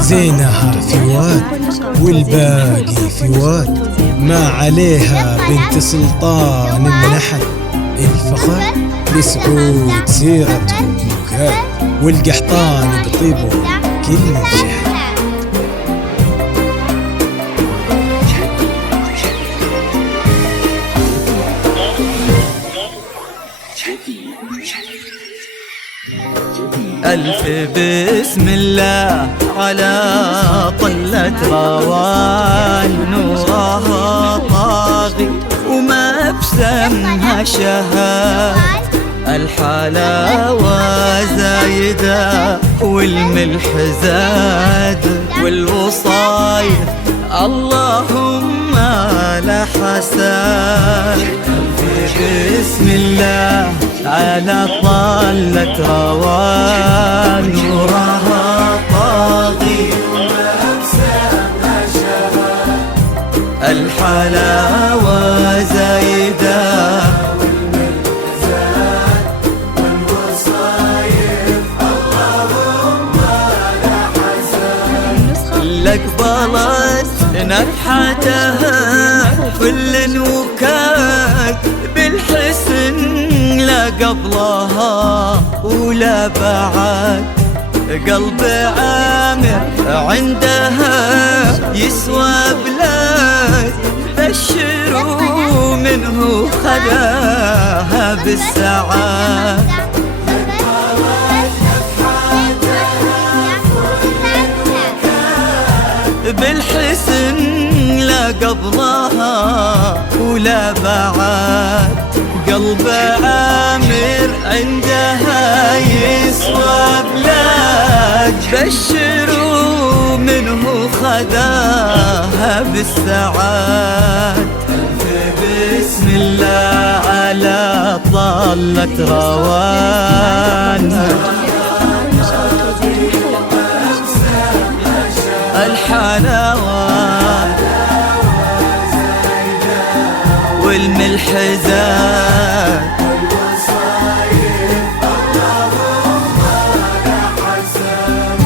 زينها في واد والباقي في واد، ما عليها بنت سلطان النحل. الفخر لسعود سيرتهم مكاد، والقحطان بطيبه كل شحن. ألف بسم الله على طلة روان، نورها طاغي وما بسمها شهاد. الحلاوة زايدة والملح زاد، والوصايف اللهم لا حساد. بسم الله على طلة روان، نورها طاغي وما بسمها شهاد. الحلاوة زايدة والملح زاد، والوصايف اللهم لا حساد. لقبلت نفحتها فل وكاك، بالحسن لا قبلها ولا بعد. قلب عامر عندها يسوى بلاد، بشروا منه خلاها بالسعاد. بالحسن لا قبلها ولا بعد. قلب عامر عندها يسوى بلاد، بشروا منه خذاها بالسعاد. بسم الله على طلة روان، الحلاوة والملح زاد، والوصايف اللهم لا حساد.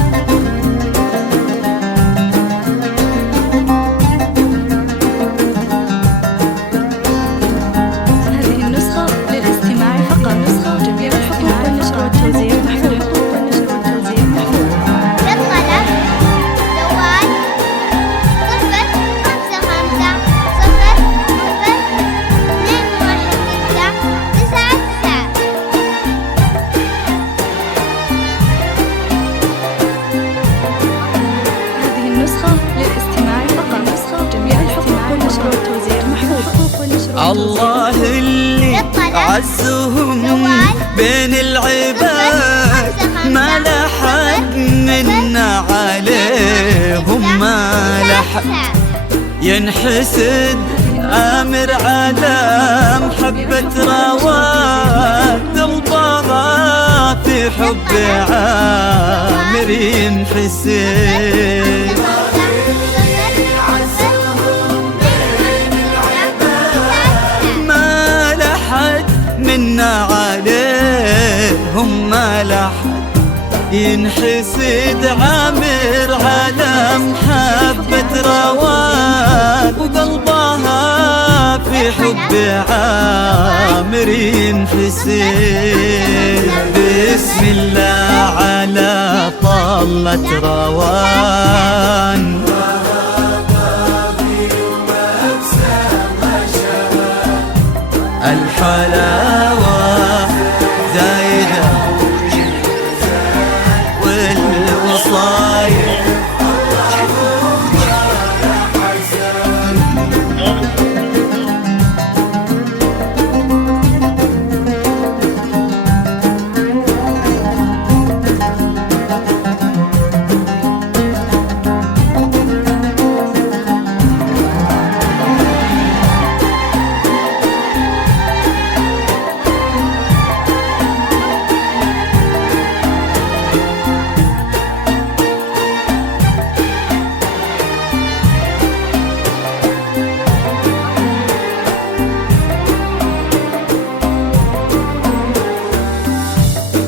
هذه النسخة للاستماع فقط، نسخة جميع الحقوق والنشر والتوزيع محفوظ. الله اللي عزهم بين العباد، ما لحد منا عليهم ما لحد. ينحسد آمر على محبة رواد، حب عامر ينحسد. ما لحد منا عليهم، ما لحد ينحسد عامر على محبة رواد، وقلبها في حب عامر ينحسد. بسم الله على طلة روان، الحلاوة زايدة والوصايا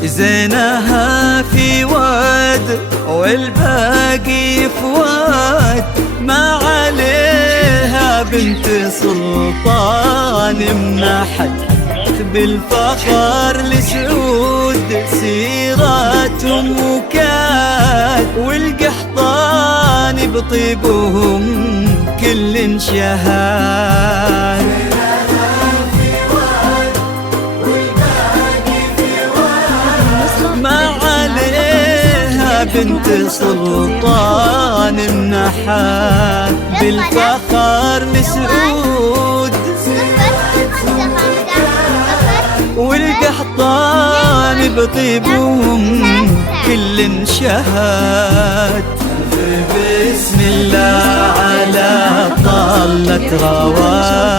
زينها في واد والباقي في واد، ما عليها بنت سلطان منحت، بالفخر لسعود سيراتهم وكاد، والقحطان بطيبهم كل شهاد. ما عليها بنت سلطان منحت، بالفخر لسعود والقحطان بطيبهم كل شهاد. بسم الله على طلة روان،